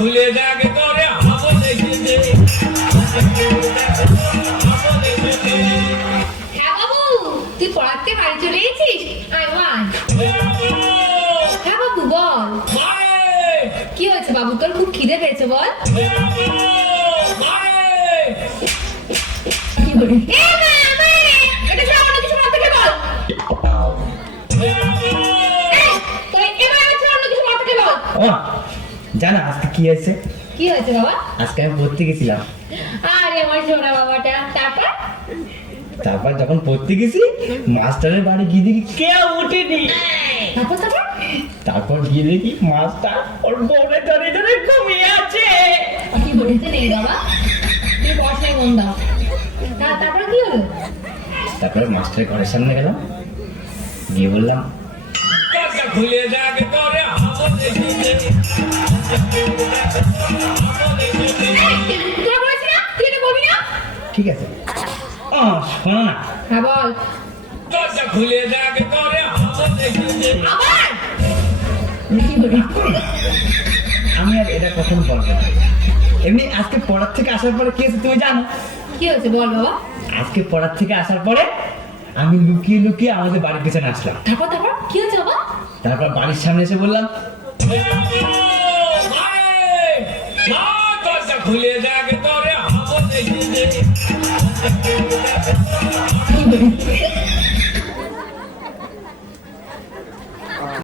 খুলে যাকে তোরে হাবো দেখেছে। হ্যাঁ বাবু, তুই পড়াতে বাড়ি চলে এসেছিস? আয় ওয়ান। হ্যাঁ বাবু বল, কি হয়েছে বাবু? তোর খুব খিদে পেয়েছে বল। কি বলি? এ মা, মা, এটা সামান্য কিছু মাথা থেকে বল। তুই এবার আছে অন্য কিছু মাথা থেকে বল। ও জানা আজকে কি হয়েছে? কি হয়েছে বাবা? আজকে আমি পড়তে গেছিলাম। আরে আমার সোনা বাবাটা, তারপর যখন পড়তে গেছি মাস্টারের বাড়ি গিয়ে দেখি কেউ উঠেনি। তারপর তারপর গিয়ে দেখি মাস্টার ওর বউরে ধরে ধরে ঘুমিয়ে আছে। কি বলতে নেই বাবা, তুই পড়াশোনায় মন দাও। তারপর কি হলো? তারপর মাস্টারের ঘরের সামনে গেলাম, গিয়ে বললাম দরজা খুলে যাকে তোরে হাবো দেখেছে। তোরা বলেছি না তুই এটা বলবি না? ঠিক আছে। ও শোনো না, হ্যাঁ বল। দরজা খুলে যাকে তোরে হাবো দেখেছে। আবার কি বলি? আমি আর এটা কখন বলবো না। এমনি আজকে পড়ার থেকে আসার পরে কি হয়েছে তুমি জানো? কি হয়েছে বল বাবা। আজকে পড়ার থেকে আসার পরে আমি লুকিয়ে লুকিয়ে আমাদের বাড়ির পেছনে আসলাম। তারপর কি হয়েছে বাবা? তারপর বাড়ির সামনে এসে বললাম দরজা খুলে যাকে তোরে হাবো দেখেছে। কি বলি?